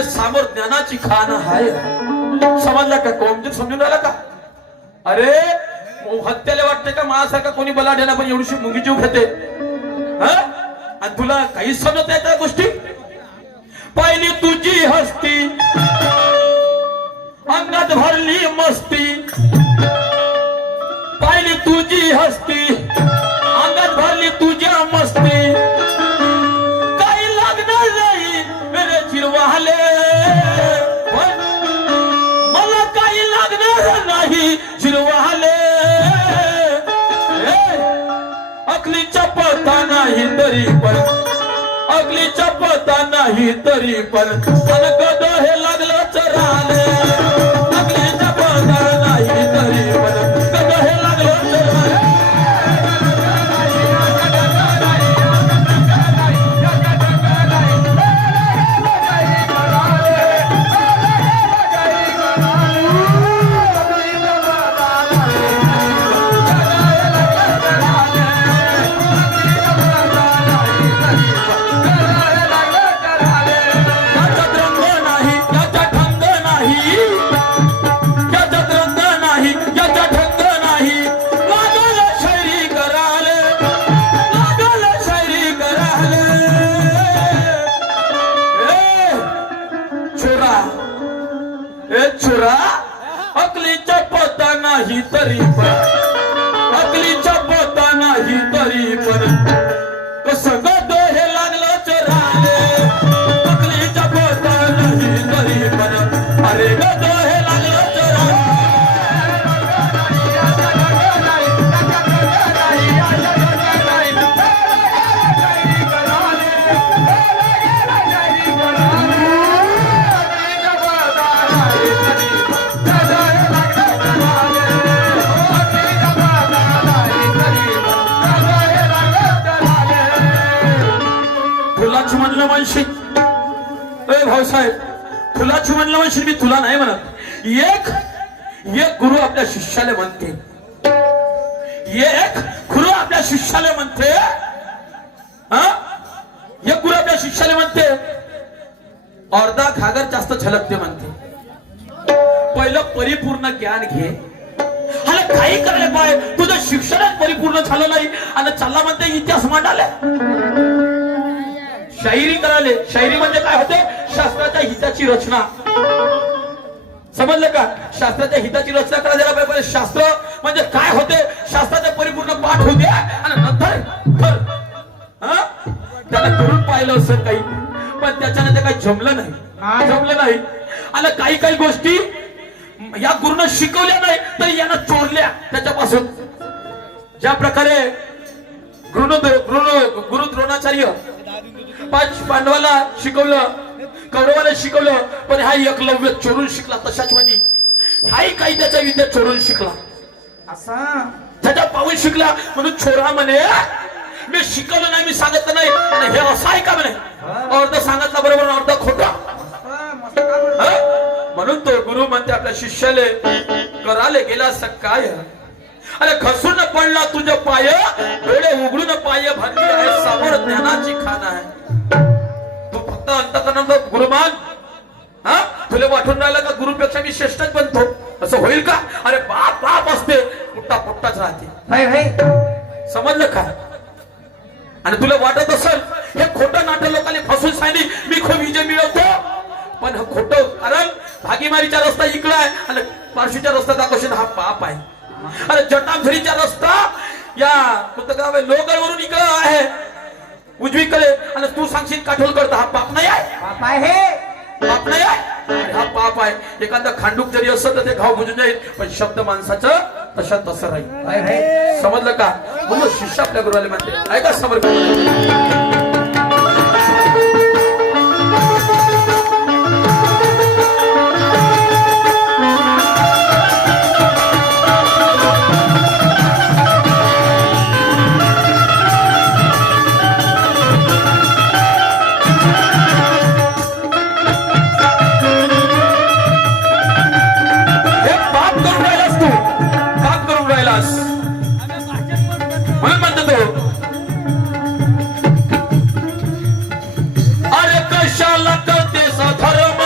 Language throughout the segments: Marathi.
आहे समोर ज्ञानाची खान आहे. समजला का? कोणते समजून राहिला का? अरे हत्याला वाटते का माझ्यासारखा कोणी बलाढ्याला पण एवढीशी मुंगी जीव घेते? आणि तुला काही समजत नाही त्या गोष्टी. पहिली तुझी हस्ती अंगात भरली मस्ती. पहिली तुझी हस्ती अंगात भरली तुझ्या मस्ती. काही लागणार नाही मेरे चिरवाले, मला काही लागणार नाही चिरवाले. अकलीचा पत्ता नाही तरी पण, अकलीचा पत्ता नाही तरी पण गद हे लागलं चराले. अकलीचा पत्ता नाही तरी पण गद हे लागलं चराले. अकलीचा पत्ता नाही तरी पण, अकलीचा पत्ता नाही तरी पण कसं गद हे लागलं चराले. अकलीचा पत्ता नाही तरी पण अरे गद हे लागलं चराले. म्हणलं म्हणशी भाऊसाहेब, फुलाची म्हणलं म्हणशी, मी तुला नाही म्हणत. एक गुरु आपल्या शिष्याला म्हणते, एक गुरु आपल्या शिष्याला म्हणते. एक गुरु आपल्या शिष्याला म्हणते अर्धा घागर जास्त झलकते म्हणते. पहिलं परिपूर्ण ज्ञान घे. अरे काही करायला पाहिजे, तुझं शिक्षणच परिपूर्ण झालं नाही आणि चालला म्हणते इतिहास मांडाले, शायरी करायले. शायरी म्हणजे काय होते? शास्त्राच्या हिताची रचना. समजलं का? शास्त्राच्या हिताची रचना करायला पाहिजे. शास्त्र म्हणजे काय होते? शास्त्राचे परिपूर्ण पाठ होते आणि नंतर त्याला करून पाहिलं असं काही, पण त्याच्याने ते काही जमलं नाही. आणि काही काही गोष्टी या गुरुनं शिकवल्या नाही तर यानं चोरल्या त्याच्यापासून. ज्या प्रकारे गुरु द्रोणाचार्य पाच पांडवाला शिकवलं, कौरवाला शिकवलं, पण हा एकलव्य चोरून शिकला. तशाच म्हणी हाही काही त्याच्या विद्या चोरून शिकला, असा त्याच्या पाहून शिकला. म्हणून छोरा म्हणे मी शिकवलं नाही, मी सांगितलं नाही, आणि हे असं आहे का म्हणे? अर्ध सांगितलं बरोबर, अर्ध खोटा. म्हणून तो गुरु म्हणते आपल्या शिष्याले कराले गेला असं काय? अरे खसून पडला तुझे पाय, डोळे उघडून पाय भरली आहे, समोर ज्ञानाची खान आहे. तू फक्त अंतकरणात गुरुमान, तुला वाटून राहिलं का गुरुपेक्षा मी श्रेष्ठच बनतो? असं होईल का? अरे बाप बाप असते, पुट्टा पुट्टाच राहते. समजलं का? आणि तुला वाटत असेल हे खोटं नाटक लोकांनी फसून सांगितली मी खूप विजय मिळवतो, पण हे खोटं. कारण भागीमारीचा रस्ता इकडा आहे आणि पारशीचा रस्ता दाखवशील हा पाप आहे. अरे जटाफरीचा रस्ता या कोणतं गाव आहे लोगरवरून इकडे आहे उजवीकडे, आणि तू सांगशील काठोल करता हा पाप नाही आहे? पाप आहे, पाप नाही आहे, हा पाप आहे. एखादा खांडूक जरी असत तर ते घाव बुजून जाईल, पण शब्द माणसाचं तशा तसं राहील. समजलं का? म्हणून शिष्य आपल्या गुरुवाले म्हणते ऐका समर्थ. अरे कशाला करते धर्म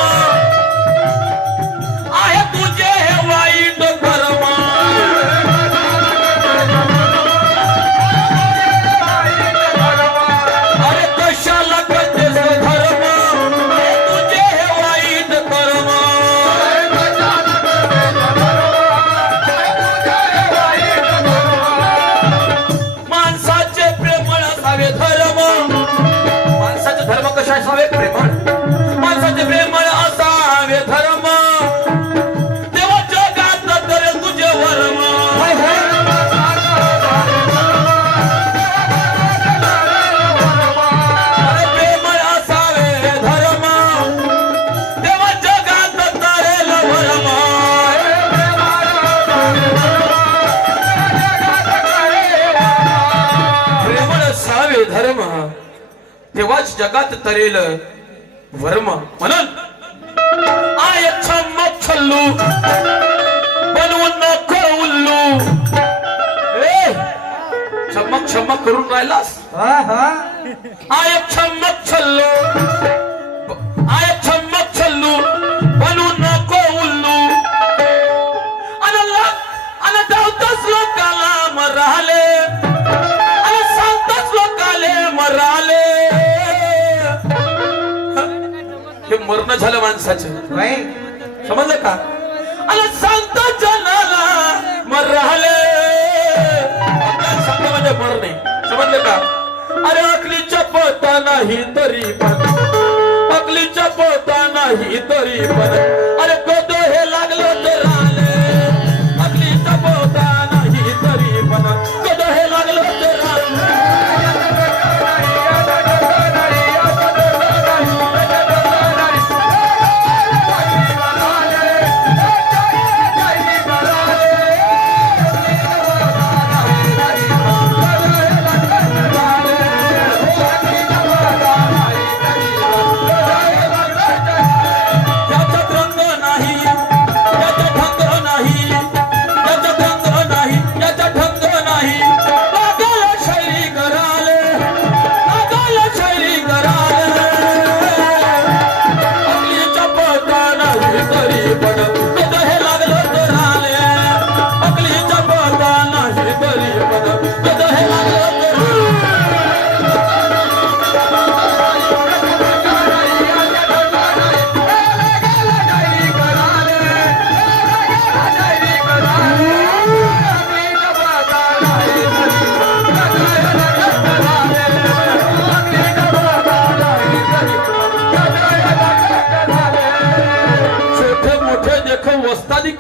माणसाचे प्रेमळ असावे धर्म तेव्हा जगात तर तुझे वर्म अरे प्रेमळ असावे धर्म तेव्हा जगात तरेल वर्म प्रेमळ असावे धर्म तेव्हाच जगात तरेल वर्म म्हणून आय छम्मक छल्लू बनवून नको उल्लू ए छम्मक छम्मक करून राहिलास आय छम्मक छल्लू बनवून नको उल्लू आणि धावताच लोकाला मराले आणि सांगताच लोकाले मराले हे मरण झालं माणसाचं समजलं का आणि सांगता जनाला मराले सांगता म्हणजे मरणे समजलं का अरे अकलीच्या पता नाही तरी पण अकलीच्या पता नाही तरी पण अरे कद हे लागलं तर आले अकलीच्या पता नाही तरी पण कद हे लागलं तर आले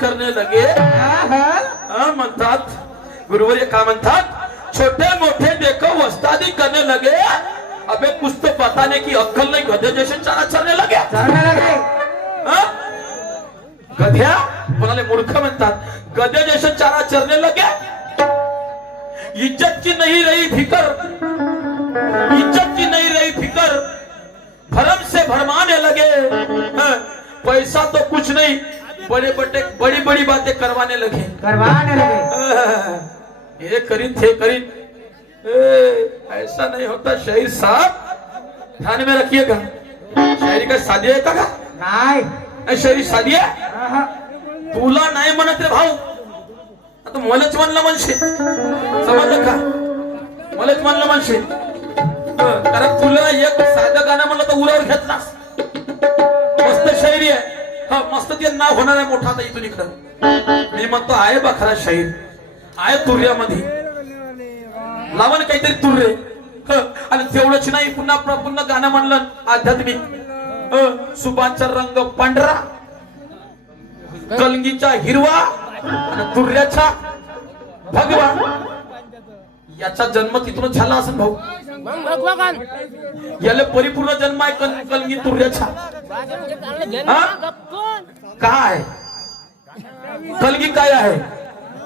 करने लगे म्हणतात गुरुवर्य का म्हणतात छोटे मोठे देखो वस्तादी करने लगे अबे कुछ तो पता नहीं कि अक्कल नहीं गधे जैसे चारा चलने लगे गध्या कोणाले मूर्ख म्हणतात गधे जैसे चारा चरने लगे इज्जत की नहीं रही फिकर इज्जत की नहीं रही फिकर भरम से भरमाने लगे पैसा तो कुछ नहीं बड़ी बड़ी बातें करवाने लगे ये करीन थे करीन ऐसा नहीं होता शाहिर साहब ध्यान में रखिएगा शायरी का शादी आहे का नाही शायरी शादी आहे तुला नाही म्हणत रे भाऊ आता मलाच म्हणलं म्हणशील समजलं का मलाच म्हणलं म्हणशील कारण तुला एक साधं गाणं म्हणलं तर उरावर घेतलास मस्त शायरी आहे मस्त ते नाव होणार आहे मोठा आता इथून इकडं मी म्हणतो आहे बा खरा शाहीर आहे तुर्यामध्ये लावण काहीतरी तुर्रे आणि तेवढंच नाही पुन्हा पुन्हा गाणं म्हणलं आध्यात्मिक सुबांचा रंग पांढरा कलगीचा हिरवा आणि तुर्याचा भगवा याचा जन्म तिथूनच झाला असेल भाऊ याला परिपूर्ण जन्म आहे कलगी तुर्याचा काय कलगी काय आहे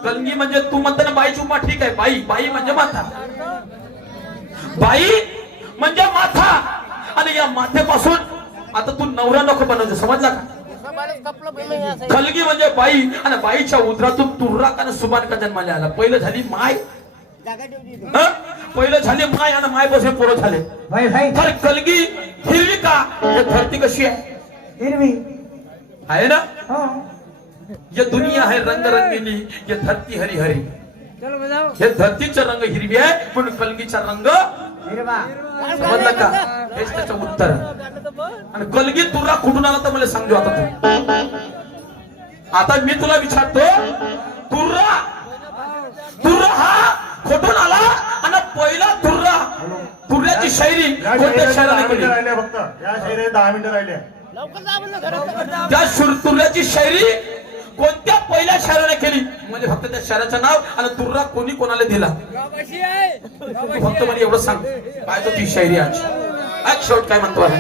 कलगी म्हणजे तू म्हणता ना बाईची उपमा ठीक आहे बाई बाई म्हणजे माथा बाई म्हणजे माथा आणि या माथेपासून आता तू नवरा नको बनवतो समजला का कलगी म्हणजे बाई आणि बाईच्या उदरातून तुर्रा का सुबान का जन्माला आला पहिलं झाली माय पहिलं झाले माय आणि माय बसे पोरं झाले तर कलगी हिरवी का हे धरती कशी आहे हिरवी आहे ना ये दुनिया है रंग रंगीनी ये धरती हरी हरी हे धरतीचा रंग हिरवी आहे पण कलगीचा रंग समजलं का हेच त्याचं उत्तर आणि कलगी तुला कुठून आला तर मला सांगतो आता तू आता मी तुला विचारतो तुर्रा हा कुठून आला आणि पहिला तुर्रा तुर्याची शायरी कोणत्या शहराने केली? राहिल्या फक्त या शायरी 10 मिनिटं राहिल्या. त्या तुर्याची शायरी कोणत्या पहिल्या शहराने केली? म्हणजे फक्त त्या शहराचं नाव आणि तुर्रा कोणी कोणाला दिला तू फक्त मला एवढं सांग. काय तो ती शायरी आज शेवट काय म्हणतो आहे?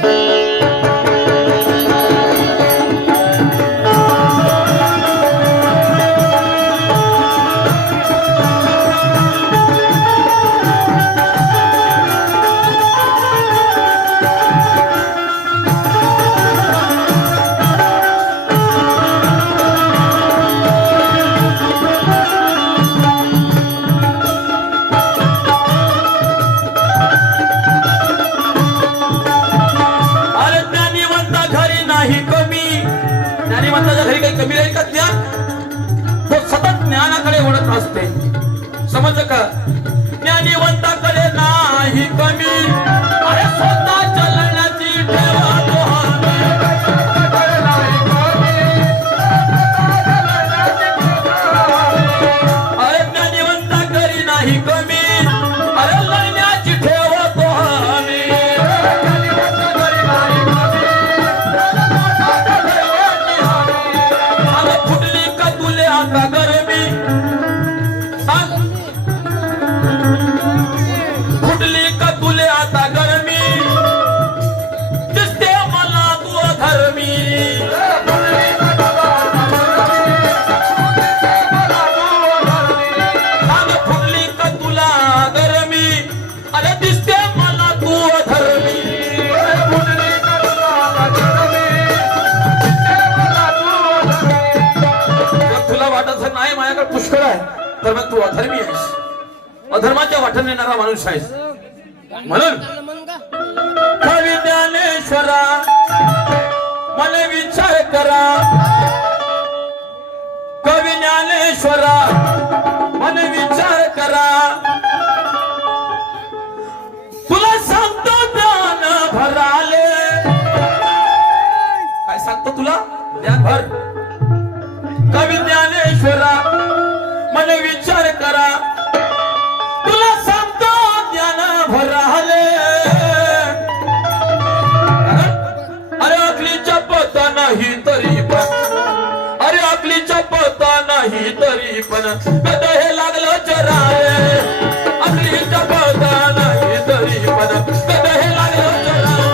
घरी काही कमी राहील का ज्ञान? तो सतत ज्ञानाकडे ओढत असते. समजलं का? ज्ञानीवंताकडे नाही कमी. अरे स्वतः चलण्याची ठेवा अरे ज्ञानीवंताकडे नाही कमी. अरे लढण्याची ठेवा तो हमी. आता गरमी सांग फुटली का तुले आता गरमी दिसते मला तू अधर्मी. सांग फुटली का तुला गरमी अरे दिसते मला तू अधर्मी. नाही माझ्याकडे पुष्कळ आहे तर मग तू अधर्मी आहेस. अधर्माच्या वाटेने येणारा माणूस आहेस. म्हणून कवी ज्ञानेश्वरा मला विचार करा. कवी ज्ञानेश्वरा मला विचार करा. तुला सांगतो ज्ञान भराले. काय सांगतो तुला? ज्ञान भर. कवी ज्ञानेश्वरा मन विचार करा. तुला सांगतो ज्ञान भराले. अरे अकलीच्या पता नाही तरी पण अरे अकलीच्या पता नाही तरी पण कद हे लागलं चराय. अकलीच्या पता नाही तरी पण कद हे लागलं चराय.